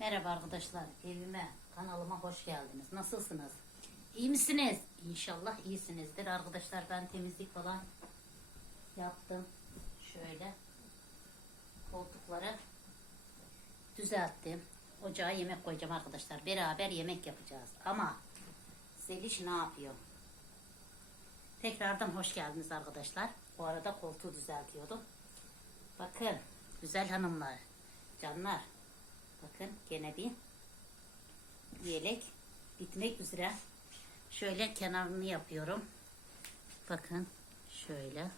Merhaba arkadaşlar, evime, kanalıma hoş geldiniz. Nasılsınız? İyi misiniz? İnşallah iyisinizdir. Arkadaşlar ben temizlik falan yaptım. Şöyle koltukları düzelttim. Ocağa yemek koyacağım arkadaşlar. Beraber yemek yapacağız. Ama Zeliş ne yapıyor? Tekrardan hoş geldiniz arkadaşlar. Bu arada koltuğu düzeltiyordum. Bakın güzel hanımlar, canlar. Bakın gene bir yelek bitmek üzere. Şöyle kenarını yapıyorum. Bakın şöyle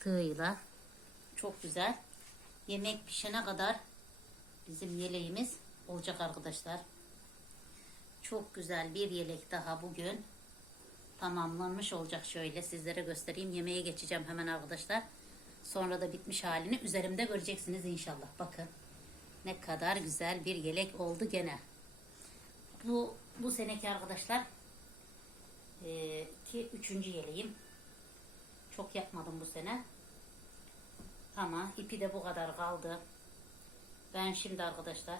tığıyla çok güzel. Yemek pişene kadar bizim yeleğimiz olacak arkadaşlar. Çok güzel bir yelek daha bugün tamamlanmış olacak. Şöyle sizlere göstereyim. Yemeğe geçeceğim hemen arkadaşlar. Sonra da bitmiş halini üzerimde göreceksiniz inşallah. Bakın. Ne kadar güzel bir yelek oldu gene. Bu bu seneki arkadaşlar e, ki üçüncü yeleğim. Çok yapmadım bu sene. Ama ipi de bu kadar kaldı. Ben şimdi arkadaşlar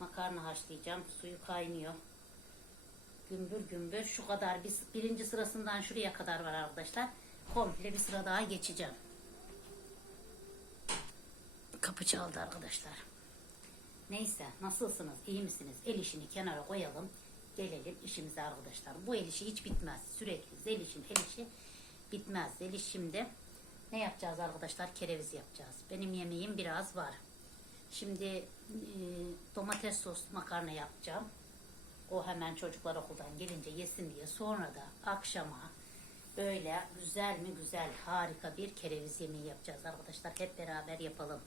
makarna haşlayacağım. Suyu kaynıyor. Gümbür gümbür şu kadar bir, birinci sırasından şuraya kadar var arkadaşlar. Komple bir sıra daha geçeceğim. Kapı çaldı arkadaşlar. Neyse nasılsınız? iyi misiniz? El işini kenara koyalım. Gelelim işimize arkadaşlar. Bu el işi hiç bitmez. Sürekli Zeliş'in el işi bitmez. Zeliş şimdi ne yapacağız arkadaşlar? Kereviz yapacağız. Benim yemeğim biraz var. Şimdi e, domates sos makarna yapacağım. O hemen çocuklar okuldan gelince yesin diye. Sonra da akşama böyle güzel mi güzel harika bir kereviz yemeği yapacağız arkadaşlar. Hep beraber yapalım.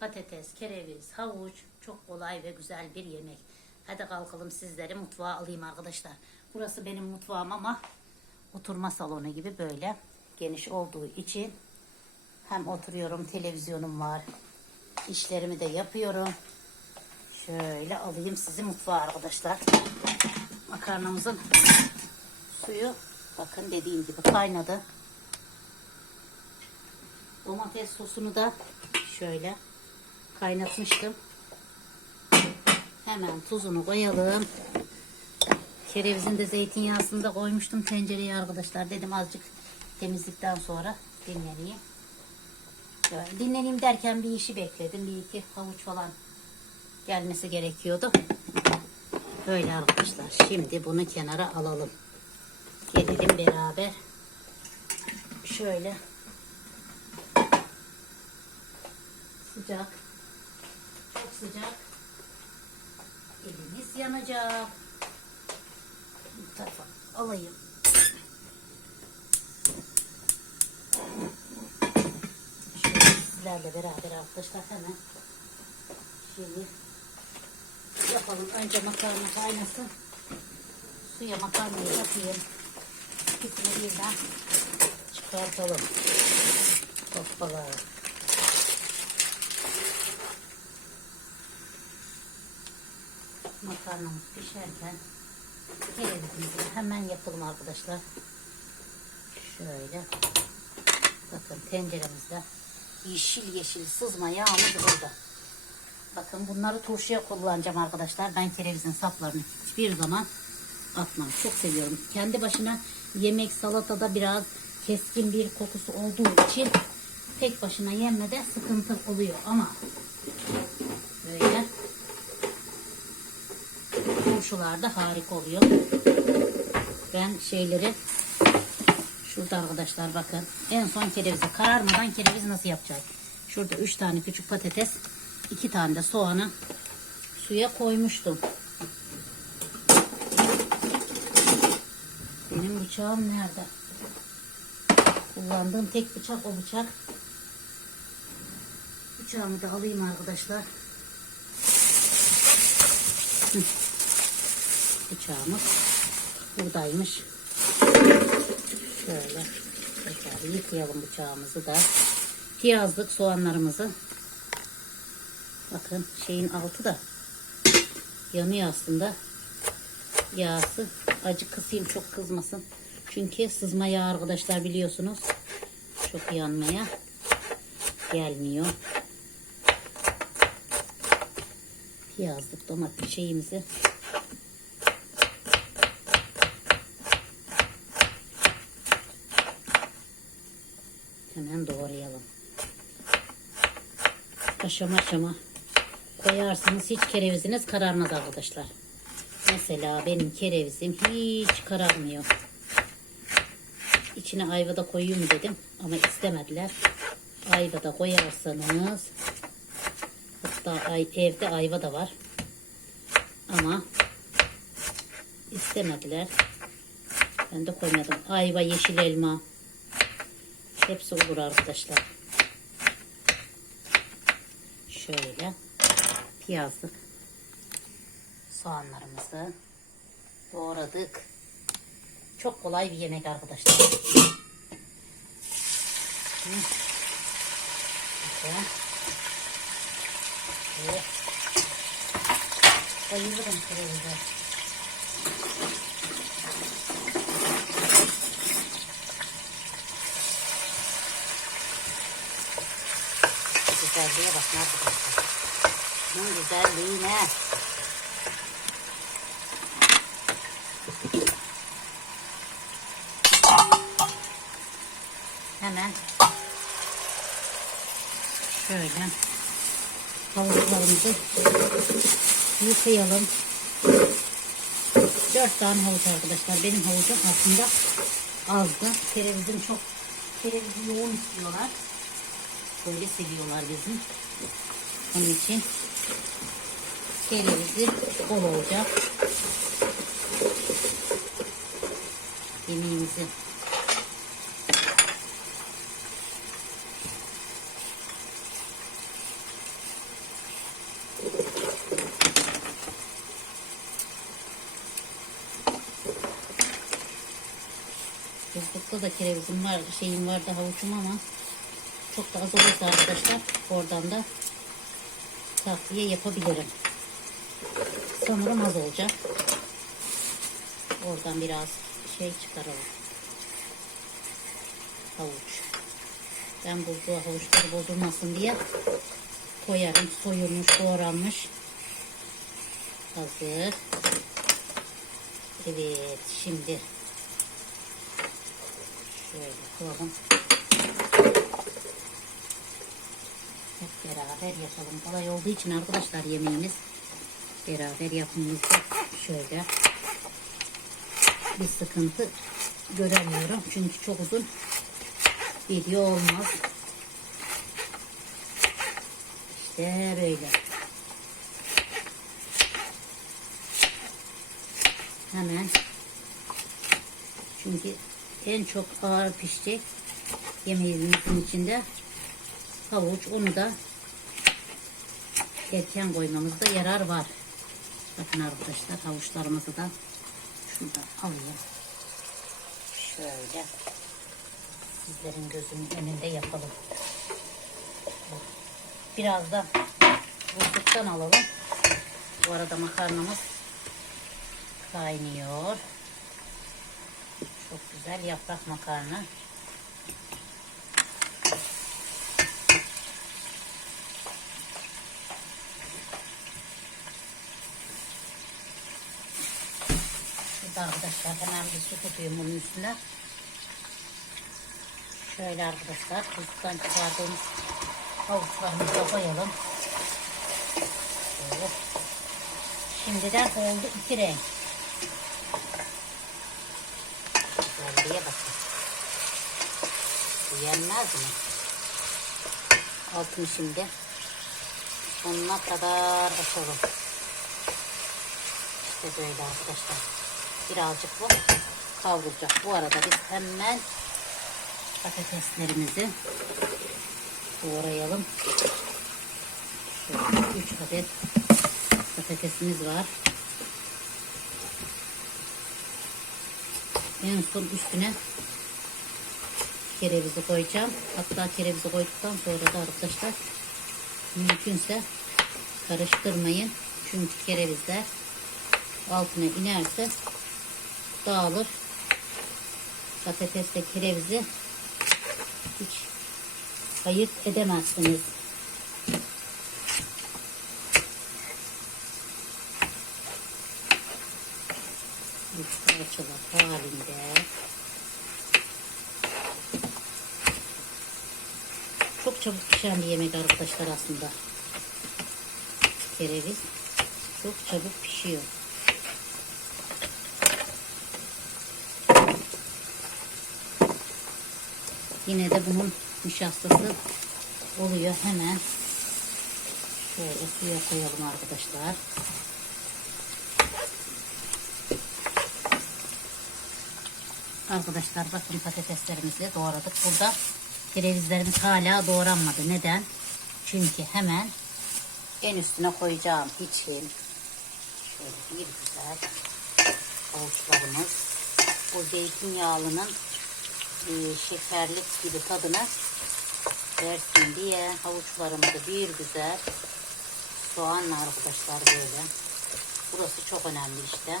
Patates, kereviz, havuç çok kolay ve güzel bir yemek. Hadi kalkalım sizleri mutfağa alayım arkadaşlar. Burası benim mutfağım ama oturma salonu gibi böyle geniş olduğu için hem oturuyorum televizyonum var. İşlerimi de yapıyorum. Şöyle alayım sizi mutfağa arkadaşlar. Makarnamızın suyu bakın dediğim gibi kaynadı. Domates sosunu da şöyle kaynatmıştım. Hemen tuzunu koyalım. Kerevizin de zeytinyağısını da koymuştum tencereye arkadaşlar. Dedim azıcık temizlikten sonra dinleneyim. Şöyle dinleneyim derken bir işi bekledim. Bir iki havuç falan gelmesi gerekiyordu. Böyle arkadaşlar. Şimdi bunu kenara alalım. Gelelim beraber. Şöyle sıcak. Sıcak. Elimiz yanacak. Bu tarafa alayım. Şöyle sizlerle beraber arkadaşlar hemen şimdi yapalım. Önce makarna kaynasın. Suya makarnayı yapayım. İkisini birden çıkartalım. Hoppala. Makarnamız pişerken kerevizimizi hemen yapalım arkadaşlar. Şöyle. Bakın tenceremizde yeşil yeşil sızma yağımız burada. Bakın bunları turşuya kullanacağım arkadaşlar. Ben kerevizin saplarını hiçbir zaman atmam. Çok seviyorum. Kendi başına yemek salatada biraz keskin bir kokusu olduğu için tek başına yenmede sıkıntı oluyor ama böyle turşularda harika oluyor. Ben şeyleri şurada arkadaşlar bakın en son kerevizi kararmadan kereviz nasıl yapacağız? Şurada 3 tane küçük patates 2 tane de soğanı suya koymuştum. Benim bıçağım nerede? Kullandığım tek bıçak o bıçak. Bıçağımı da alayım arkadaşlar. Bıçağımız buradaymış. Şöyle tekrar yıkayalım bıçağımızı da. Piyazlık soğanlarımızı. Bakın şeyin altı da yanıyor aslında. Yağsı. Acı kısayım çok kızmasın. Çünkü sızma yağ arkadaşlar biliyorsunuz. Çok yanmaya gelmiyor. piyazlık domates şeyimizi hemen doğrayalım. Aşama aşama koyarsanız hiç kereviziniz kararmaz arkadaşlar. Mesela benim kerevizim hiç kararmıyor. İçine ayva da koyayım dedim ama istemediler. Ayva da koyarsanız hatta evde ayva da var. Ama istemediler. Ben de koymadım. Ayva, yeşil elma hepsi olur arkadaşlar. Şöyle piyazlık soğanlarımızı doğradık. Çok kolay bir yemek arkadaşlar. Hı. Bakın. Kerevize. Güzelliğe bakın arkadaşlar. Bunun güzelliğine. Hemen şöyle havuçlarımızı yıkayalım. Dört tane havuç arkadaşlar. Benim havucum aslında azdı. Kerevizim çok kerevizi yoğun istiyorlar. Böyle seviyorlar bizim. Onun için kerevizi bol olacak. Yemeğimizi Buzlukta da kerevizim var, şeyim vardı havuçum ama çok da az olursa arkadaşlar oradan da takviye yapabilirim. Sanırım az olacak. Oradan biraz şey çıkaralım. Havuç. Ben buzluğa havuçları bozulmasın diye koyarım. Soyulmuş, doğranmış. Hazır. Evet, şimdi şöyle koyalım. Beraber yapalım. Kolay olduğu için arkadaşlar yemeğimiz beraber yapmamızda şöyle bir sıkıntı göremiyorum. Çünkü çok uzun video olmaz. İşte böyle. Hemen çünkü en çok ağır pişecek yemeğimizin içinde havuç onu da erken koymamızda yarar var. Bakın arkadaşlar havuçlarımızı da şuradan alayım. Şöyle sizlerin gözünün önünde yapalım. Biraz da buzluktan alalım. Bu arada makarnamız kaynıyor. Çok güzel yaprak makarna. Arkadaşlar hemen bir su tutuyorum bunun üstüne. Şöyle arkadaşlar buzluktan çıkardığımız havuçlarımızı koyalım. Şöyle. Şimdiden oldu iki renk. Güzelliğe bakın. Bu yenmez mi? Altını şimdi sonuna kadar açalım. İşte böyle arkadaşlar. Birazcık bu kavrulacak. Bu arada biz hemen patateslerimizi doğrayalım. Şöyle 3 adet patatesimiz var. En son üstüne kerevizi koyacağım. Hatta kerevizi koyduktan sonra da arkadaşlar mümkünse karıştırmayın. Çünkü kerevizler altına inerse dağılır. Patatesle kerevizi hiç ayırt edemezsiniz. Üç parçalar halinde. Çok çabuk pişen bir yemek arkadaşlar aslında. Kereviz çok çabuk pişiyor. Yine de bunun nişastası oluyor hemen. Şöyle suya koyalım arkadaşlar. Arkadaşlar bakın patateslerimizi doğradık. Burada kerevizlerimiz hala doğranmadı. Neden? Çünkü hemen en üstüne koyacağım için şöyle bir güzel avuçlarımız bu zeytinyağlının e, şekerlik gibi tadını versin diye havuçlarımızı bir güzel soğanla arkadaşlar böyle. Burası çok önemli işte.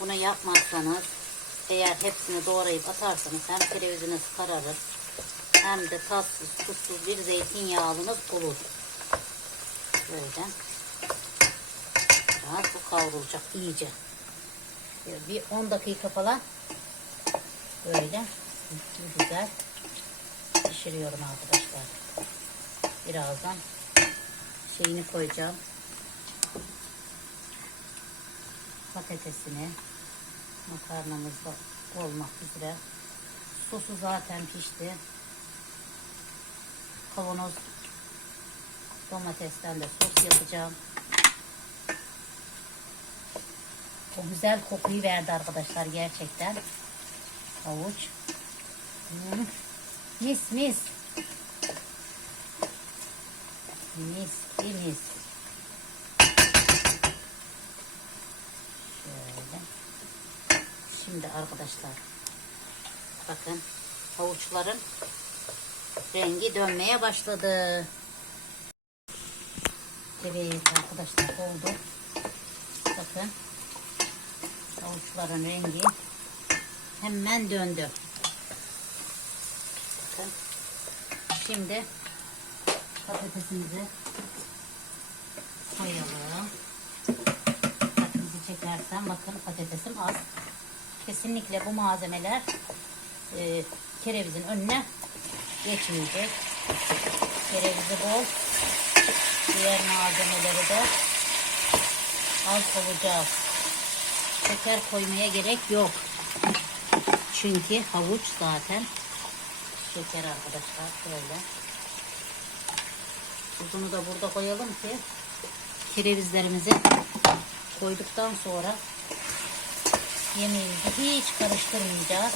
Bunu yapmazsanız eğer hepsini doğrayıp atarsanız hem kereviziniz kararır hem de tatsız tuzsuz bir zeytinyağlınız olur. Böyle. Daha bu kavrulacak iyice. Bir 10 dakika falan böyle güzel pişiriyorum arkadaşlar. Birazdan şeyini koyacağım. Patatesini makarnamız olmak üzere. Sosu zaten pişti. Kavanoz domatesten de sos yapacağım. O güzel kokuyu verdi arkadaşlar gerçekten. Havuç. Mis mis. Mis mis. Şöyle. Şimdi arkadaşlar bakın havuçların rengi dönmeye başladı. Evet arkadaşlar oldu. Bakın havuçların rengi hemen döndü. Bakın. Şimdi patatesimizi koyalım. Dikkatinizi çekersem bakın patatesim az. Kesinlikle bu malzemeler e, kerevizin önüne geçmeyecek. Kerevizi bol. Diğer malzemeleri de az olacak. Şeker koymaya gerek yok. Çünkü havuç zaten şeker arkadaşlar. Böyle. Tuzunu da burada koyalım ki kerevizlerimizi koyduktan sonra yemeğimizi hiç karıştırmayacağız.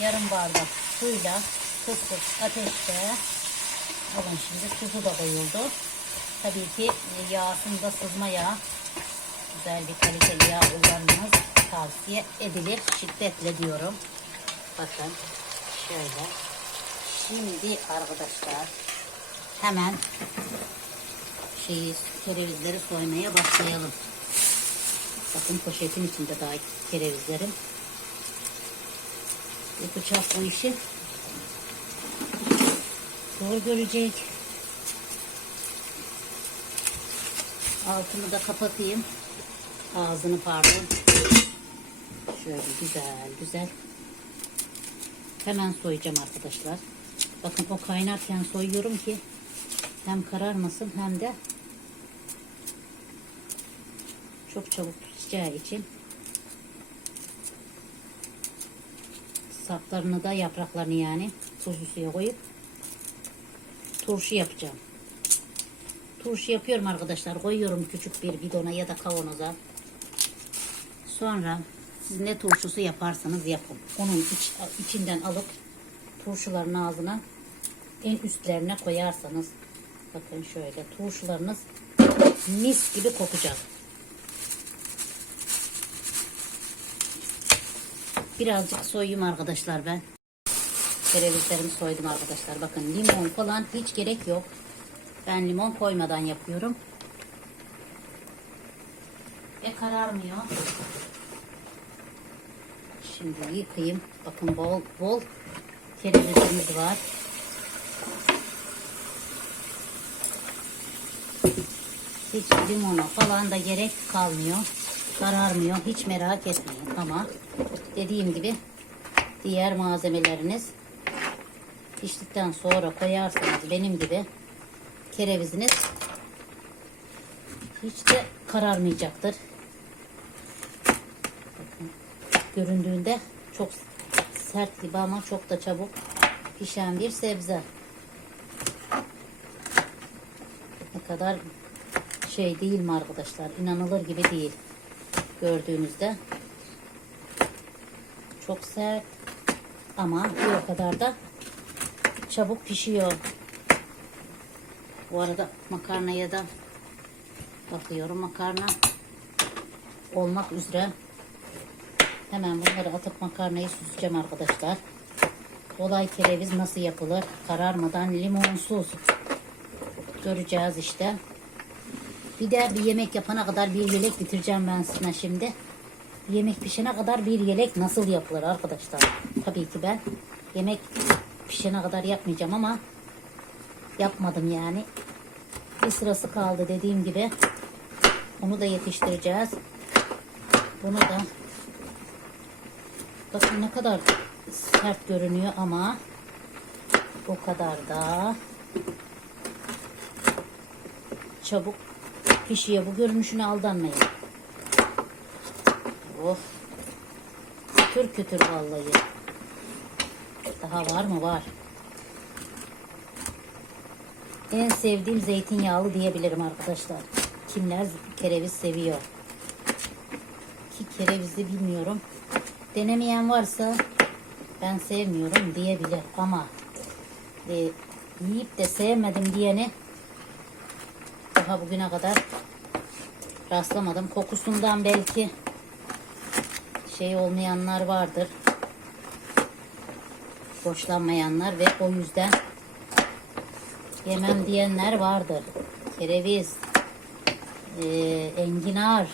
Yarım bardak suyla kısık ateşte alın şimdi tuzu da koyuldu. Tabii ki yağsında sızma yağ güzel bir kaliteli yağ kullanmanız tavsiye edilir. Şiddetle diyorum. Bakın şöyle. Şimdi arkadaşlar hemen şeyi kerevizleri soymaya başlayalım. Bakın poşetin içinde daha kerevizlerim. Bir bıçak bu işi zor görecek. Altını da kapatayım. Ağzını pardon. Şöyle güzel güzel. Hemen soyacağım arkadaşlar. Bakın o kaynarken soyuyorum ki hem kararmasın hem de çok çabuk pişeceği için saplarını da yapraklarını yani tuzlu suya koyup turşu yapacağım. Turşu yapıyorum arkadaşlar. Koyuyorum küçük bir bidona ya da kavanoza. Sonra siz ne turşusu yaparsanız yapın. Onun iç, içinden alıp turşuların ağzına en üstlerine koyarsanız bakın şöyle turşularınız mis gibi kokacak. Birazcık soyayım arkadaşlar ben. Kerevizlerimi soydum arkadaşlar. Bakın limon falan hiç gerek yok. Ben limon koymadan yapıyorum. Ve kararmıyor. Şimdi yıkayayım. Bakın bol bol kerevizimiz var. Hiç limona falan da gerek kalmıyor. kararmıyor. Hiç merak etmeyin ama dediğim gibi diğer malzemeleriniz piştikten sonra koyarsanız benim gibi kereviziniz hiç de kararmayacaktır. Göründüğünde çok sert gibi ama çok da çabuk pişen bir sebze. Ne kadar şey değil mi arkadaşlar? İnanılır gibi değil. Gördüğünüzde çok sert ama bir o kadar da çabuk pişiyor. Bu arada makarnaya da bakıyorum makarna olmak üzere. Hemen bunları atıp makarnayı süzeceğim arkadaşlar. Kolay kereviz nasıl yapılır? Kararmadan limonsuz. Göreceğiz işte. Bir de bir yemek yapana kadar bir yelek bitireceğim ben size şimdi. Yemek pişene kadar bir yelek nasıl yapılır arkadaşlar? Tabii ki ben yemek pişene kadar yapmayacağım ama yapmadım yani. Bir sırası kaldı dediğim gibi. Onu da yetiştireceğiz. Bunu da bakın ne kadar sert görünüyor ama o kadar da çabuk pişiyor. Bu görünüşüne aldanmayın. Of. Kütür kütür vallahi. Daha var mı? Var. En sevdiğim zeytinyağlı diyebilirim arkadaşlar. Kimler kereviz seviyor? Ki kerevizi bilmiyorum. Denemeyen varsa ben sevmiyorum diyebilir ama e, yiyip de sevmedim diyeni daha bugüne kadar rastlamadım. Kokusundan belki şey olmayanlar vardır. Hoşlanmayanlar ve o yüzden yemem diyenler vardır. Kereviz, e, enginar,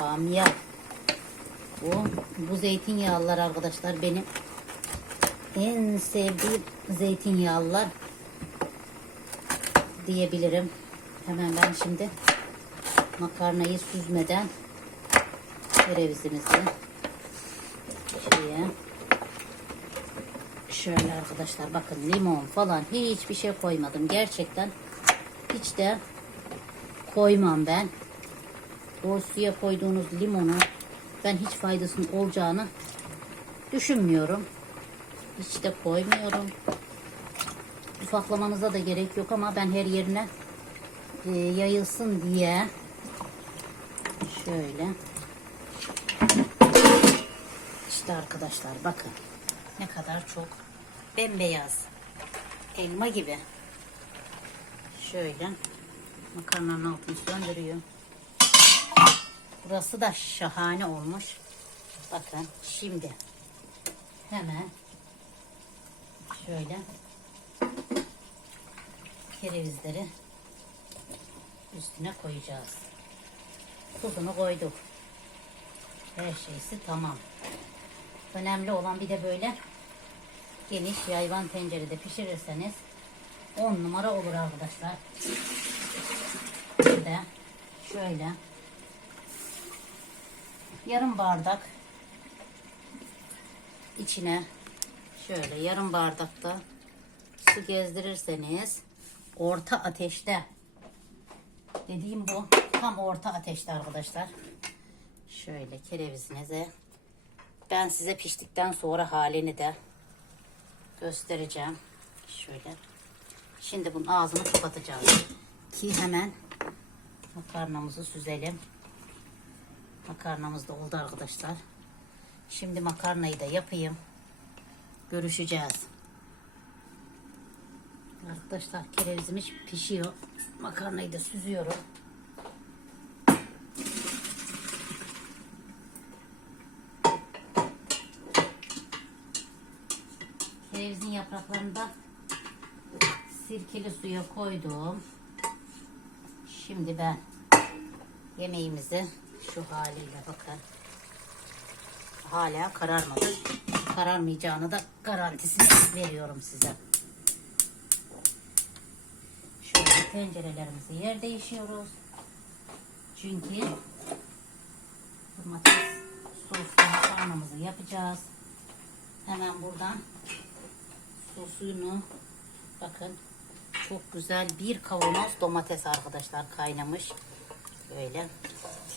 bamya. Bu, bu zeytinyağlılar arkadaşlar benim en sevdiğim zeytinyağlılar diyebilirim. Hemen ben şimdi makarnayı süzmeden kerevizimizi şeye şöyle arkadaşlar bakın limon falan hiçbir şey koymadım. Gerçekten hiç de koymam ben. O suya koyduğunuz limonu ben hiç faydasının olacağını düşünmüyorum. Hiç de koymuyorum. Ufaklamanıza da gerek yok ama ben her yerine e, yayılsın diye şöyle işte arkadaşlar bakın ne kadar çok bembeyaz elma gibi şöyle makarnanın altını söndürüyor burası da şahane olmuş bakın şimdi hemen şöyle kerevizleri üstüne koyacağız. Tuzunu koyduk. Her şeysi tamam. Önemli olan bir de böyle geniş yayvan tencerede pişirirseniz 10 numara olur arkadaşlar. Bir şöyle yarım bardak içine şöyle yarım bardakta su gezdirirseniz orta ateşte dediğim bu tam orta ateşte arkadaşlar. Şöyle kerevizinize ben size piştikten sonra halini de göstereceğim. Şöyle şimdi bunun ağzını kapatacağız ki hemen makarnamızı süzelim makarnamız da oldu arkadaşlar şimdi makarnayı da yapayım görüşeceğiz Arkadaşlar kerevizimiz pişiyor. Makarnayı da süzüyorum. Kerevizin yapraklarını da sirkeli suya koydum. Şimdi ben yemeğimizi şu haliyle bakın. Hala kararmadı. Kararmayacağını da garantisini veriyorum size. Şöyle tencerelerimizi yer değişiyoruz. Çünkü Domates soslu makarnamızı yapacağız. Hemen buradan sosunu bakın çok güzel bir kavanoz domates arkadaşlar kaynamış. Böyle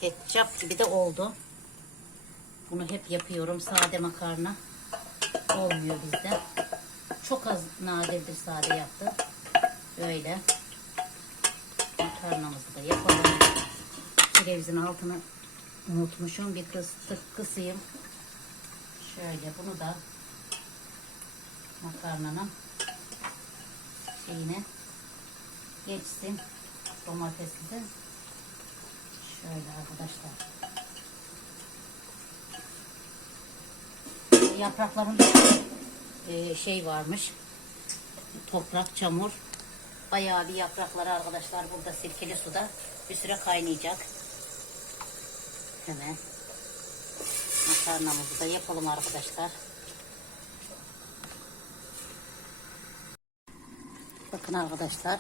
ketçap gibi de oldu. Bunu hep yapıyorum. Sade makarna olmuyor bizde. Çok az nadirdir sade yaptım. Böyle makarnamızı da yapalım. Televizyon altını unutmuşum. Bir kıstık kısayım. Şöyle bunu da makarnanın şeyine geçsin. Domatesli de şöyle arkadaşlar. Yapraklarında e, şey varmış. Toprak, çamur. Bayağı bir yaprakları arkadaşlar burada sirkeli suda bir süre kaynayacak. Hemen makarnamızı da yapalım arkadaşlar. Bakın arkadaşlar.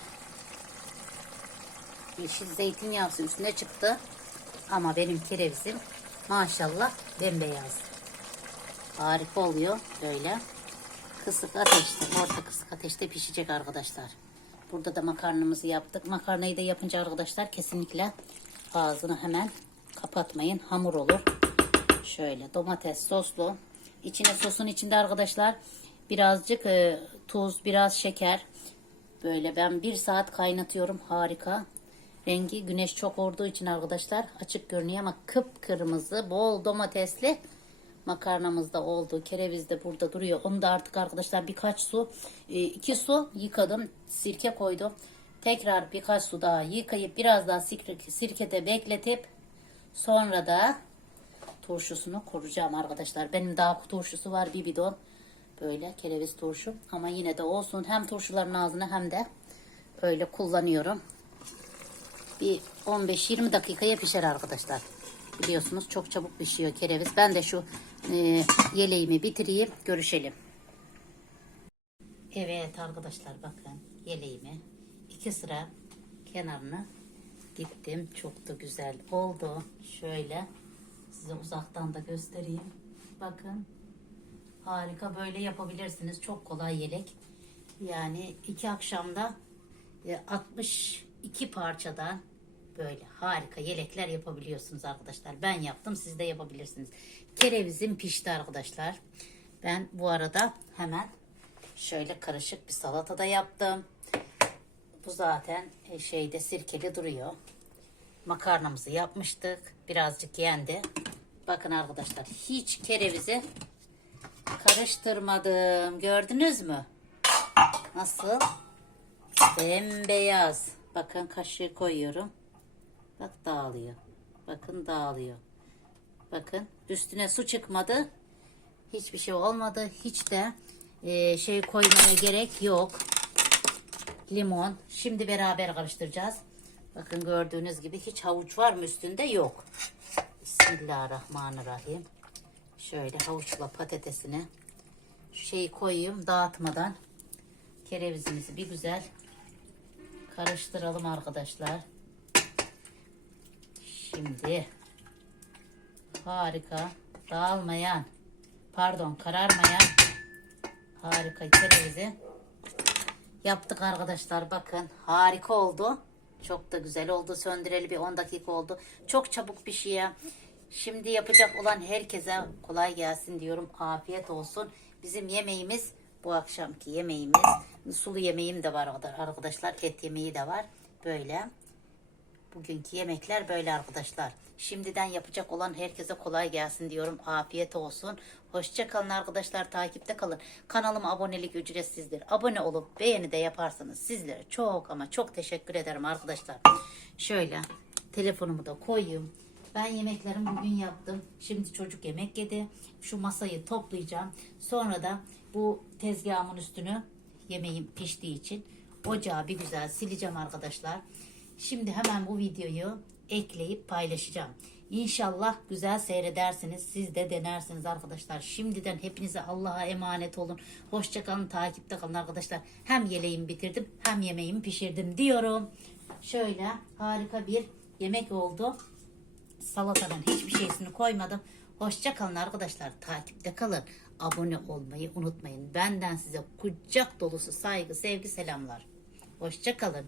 Yeşil zeytinyağısı üstüne çıktı. Ama benim kerevizim maşallah bembeyaz. Harika oluyor böyle. Kısık ateşte, orta kısık ateşte pişecek arkadaşlar. Burada da makarnamızı yaptık. Makarnayı da yapınca arkadaşlar kesinlikle ağzını hemen kapatmayın. Hamur olur. Şöyle domates soslu. İçine sosun içinde arkadaşlar birazcık e, tuz, biraz şeker. Böyle ben bir saat kaynatıyorum. Harika. Rengi güneş çok olduğu için arkadaşlar açık görünüyor ama kıpkırmızı, bol domatesli makarnamız da oldu. Kereviz de burada duruyor. Onu da artık arkadaşlar birkaç su, e, iki su yıkadım. Sirke koydum. Tekrar birkaç su daha yıkayıp biraz daha sirke, sirkede bekletip sonra da turşusunu kuracağım arkadaşlar. Benim daha turşusu var bir bidon. Böyle kereviz turşu. Ama yine de olsun. Hem turşuların ağzını hem de öyle kullanıyorum bir 15-20 dakikaya pişer arkadaşlar. Biliyorsunuz çok çabuk pişiyor kereviz. Ben de şu e, yeleğimi bitireyim. Görüşelim. Evet arkadaşlar bakın yeleğimi iki sıra kenarını gittim. Çok da güzel oldu. Şöyle size uzaktan da göstereyim. Bakın harika böyle yapabilirsiniz. Çok kolay yelek. Yani iki akşamda e, 60 iki parçadan böyle harika yelekler yapabiliyorsunuz arkadaşlar. Ben yaptım siz de yapabilirsiniz. Kerevizim pişti arkadaşlar. Ben bu arada hemen şöyle karışık bir salata da yaptım. Bu zaten e, şeyde sirkeli duruyor. Makarnamızı yapmıştık. Birazcık yendi. Bakın arkadaşlar hiç kerevizi karıştırmadım. Gördünüz mü? Nasıl? Bembeyaz. Bakın kaşığı koyuyorum. Bak dağılıyor. Bakın dağılıyor. Bakın üstüne su çıkmadı. Hiçbir şey olmadı. Hiç de e, şey koymaya gerek yok. Limon. Şimdi beraber karıştıracağız. Bakın gördüğünüz gibi hiç havuç var mı üstünde? Yok. Bismillahirrahmanirrahim. Şöyle havuçla patatesini şu şeyi koyayım dağıtmadan kerevizimizi bir güzel karıştıralım arkadaşlar. Şimdi harika dağılmayan pardon kararmayan harika kerevizi yaptık arkadaşlar bakın harika oldu. Çok da güzel oldu. Söndüreli bir 10 dakika oldu. Çok çabuk pişiyor. Şimdi yapacak olan herkese kolay gelsin diyorum. Afiyet olsun. Bizim yemeğimiz bu akşamki yemeğimiz. Sulu yemeğim de var arkadaşlar. Et yemeği de var. Böyle. Bugünkü yemekler böyle arkadaşlar. Şimdiden yapacak olan herkese kolay gelsin diyorum. Afiyet olsun. Hoşça kalın arkadaşlar. Takipte kalın. Kanalıma abonelik ücretsizdir. Abone olup beğeni de yaparsanız sizlere çok ama çok teşekkür ederim arkadaşlar. Şöyle telefonumu da koyayım. Ben yemeklerimi bugün yaptım. Şimdi çocuk yemek yedi. Şu masayı toplayacağım. Sonra da bu tezgahımın üstünü yemeğim piştiği için ocağı bir güzel sileceğim arkadaşlar. Şimdi hemen bu videoyu ekleyip paylaşacağım. İnşallah güzel seyredersiniz. Siz de denersiniz arkadaşlar. Şimdiden hepinize Allah'a emanet olun. Hoşçakalın, takipte kalın arkadaşlar. Hem yeleğimi bitirdim hem yemeğimi pişirdim diyorum. Şöyle harika bir yemek oldu. Salatanın hiçbir şeysini koymadım. Hoşça kalın arkadaşlar. Takipte kalın. Abone olmayı unutmayın. Benden size kucak dolusu saygı, sevgi, selamlar. Hoşça kalın.